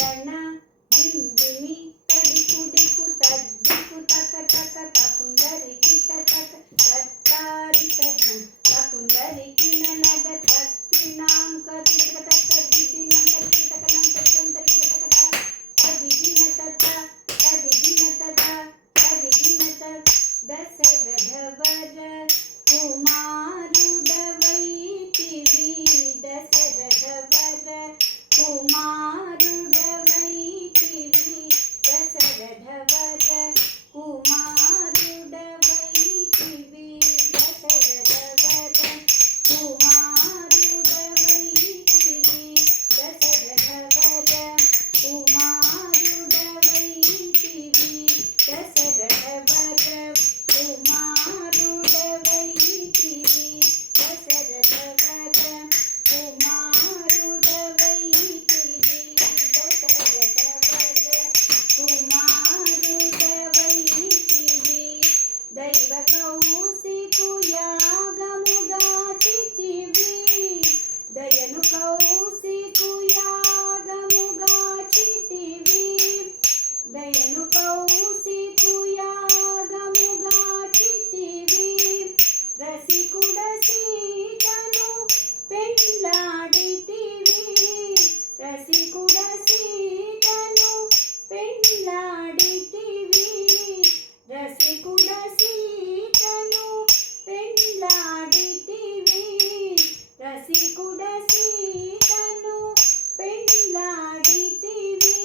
దందన దిందిమి తడికుడికు తద్దికు తక తక తకుందరికి తక తత్తారి తజం తకుందరికి ననగ తక్కినాంక తిరక తక్క దిదినంక తిరక నంక తిరక తక తదిగిన తత తదిగిన తత తదిగిన తత దశరథవర కుమారుడవైతివి దశరథవర కుమారుడవైతివి దశరథవర కుమారుడవైతివి దశరథవర కుమారుడవైతివి దశరథవర కుమారుడవైతివి దశరథవర కుమారుడవైతివి దశరథవర కుమారుడవైతివి దశరథవర కుమారుడవైతివి దైవ కౌశికుయాగముగాచితివి దయను కౌశికుయాగముగాచితివి దయను కౌశికుయాగముగాచితివి రసికుడ సీతను పెండ్లాడితివి రసికుడ సీతను పెండ్లాడితివి రసికుడ సీతను పెండ్లాడితివి రసికుడ సీతను పెండ్లాడితివి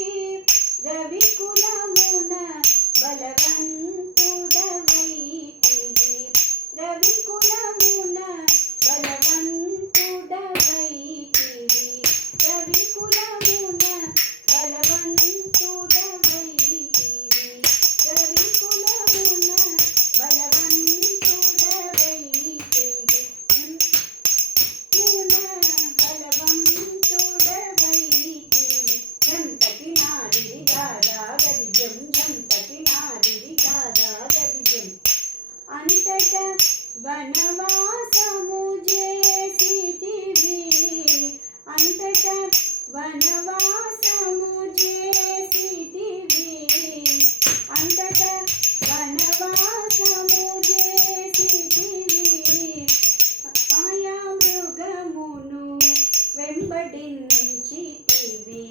రవికులమున బలవంతుడవైతివి రవికులమున బలవంతుడవైతివి రవికులమున బలవంతుడవైతివి రవికులమున బలవంతుడవైతివి బలవంతుడవైతివి జం తకి నారిది గాదా గది జం జం తకి నారిది గాదా గది జం అంతట వనవాసము చేసితివి అంతట వనవాసము చేసితివి అంతట వనవాసము చేసితివి మాయా మృగమును వెంబడించితివి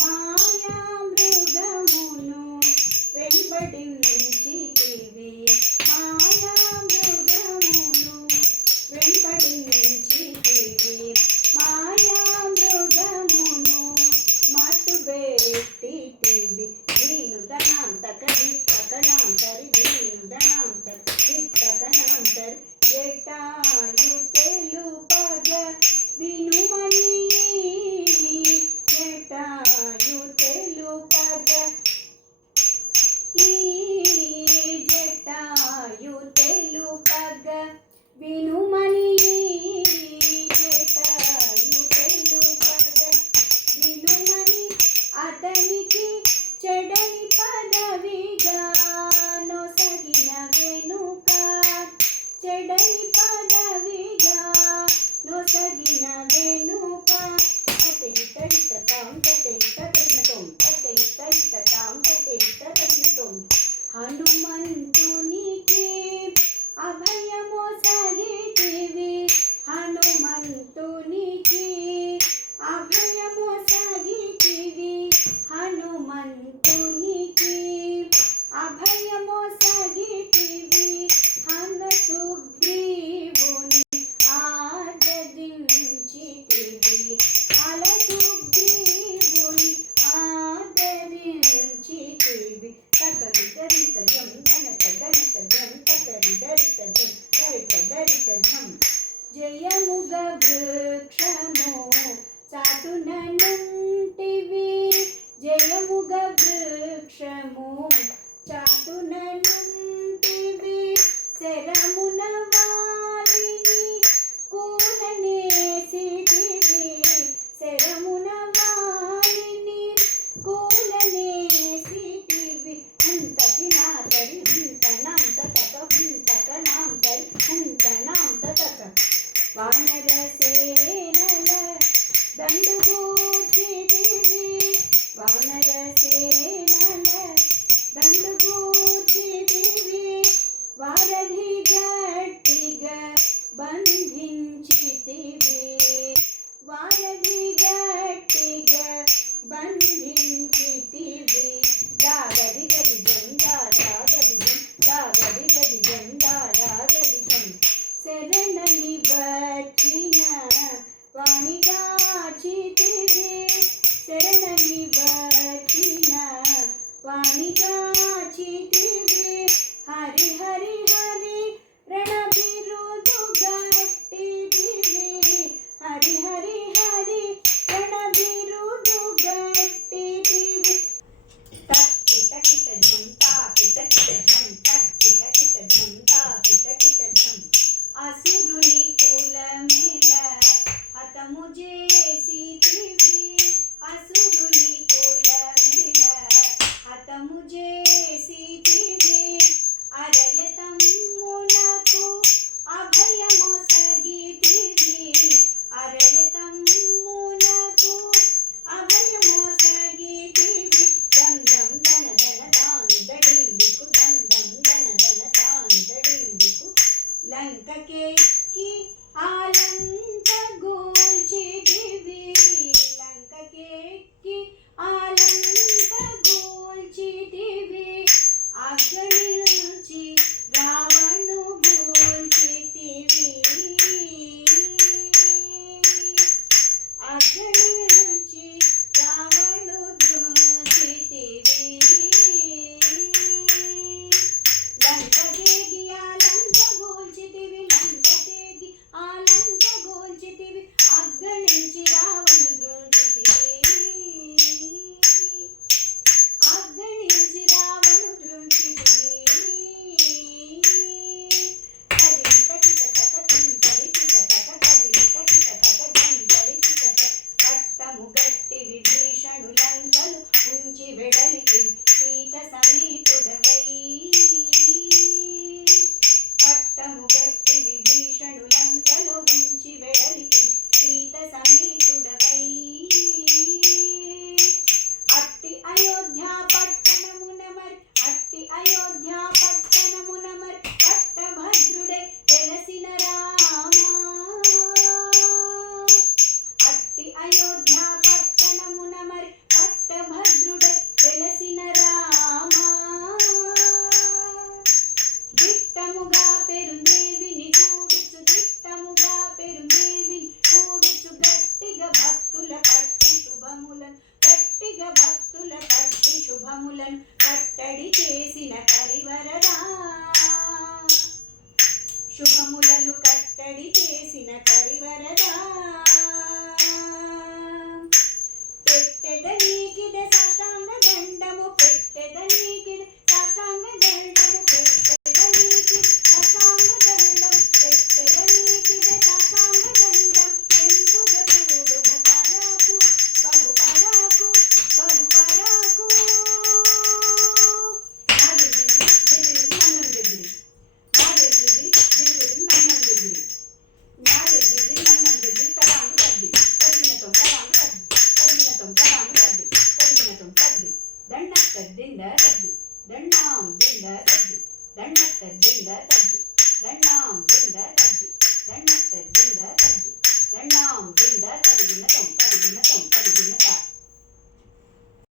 మాయా మృగమును వెంబడించితివి మాయా మృగమును వెంబడించితివి మాయా మృగమును మట్టుబెట్టితివి దీనుదనాంతక దిక్కనాంతరి దీనుదనాంతర దిక్కనాంతరి జటాయు తెలుపగ వినుమని జటాయు తెలుపగ ఈ జటాయు తెలుపగ వినుమని జటాయు తెలుపగ వినుమని అతనికి చెడని పదవిగా నొసగిన వెనుక చెడని పదవిగా నొసగిన వెనుక హనుమంతునికి అభయమొసగితివి హనుమంతునికి అభయమొసగితివి హనుమంతునికి అభయమొసగితివి హన సుగ్రీవుని ఆదరించితివి అల సుగ్రీవుని ఆదరించితివి తకరి దరిత జం ధనక ధనక జం తకరి దరిత జం దరిత దరిత జం జయముగ వృక్షము చాటున నుంటివి జయముగ వృక్షము చాటున నుంటివి శరమున వాలిని కూలనేసితివి శరమున వాలిని కూలనేసితివి హుంతకి నాతరి హుంతనాంత తక హుంతకనాంతరి హుంతనాంత తక వానర సేనల దండుగూర్చితివి వాన రావణ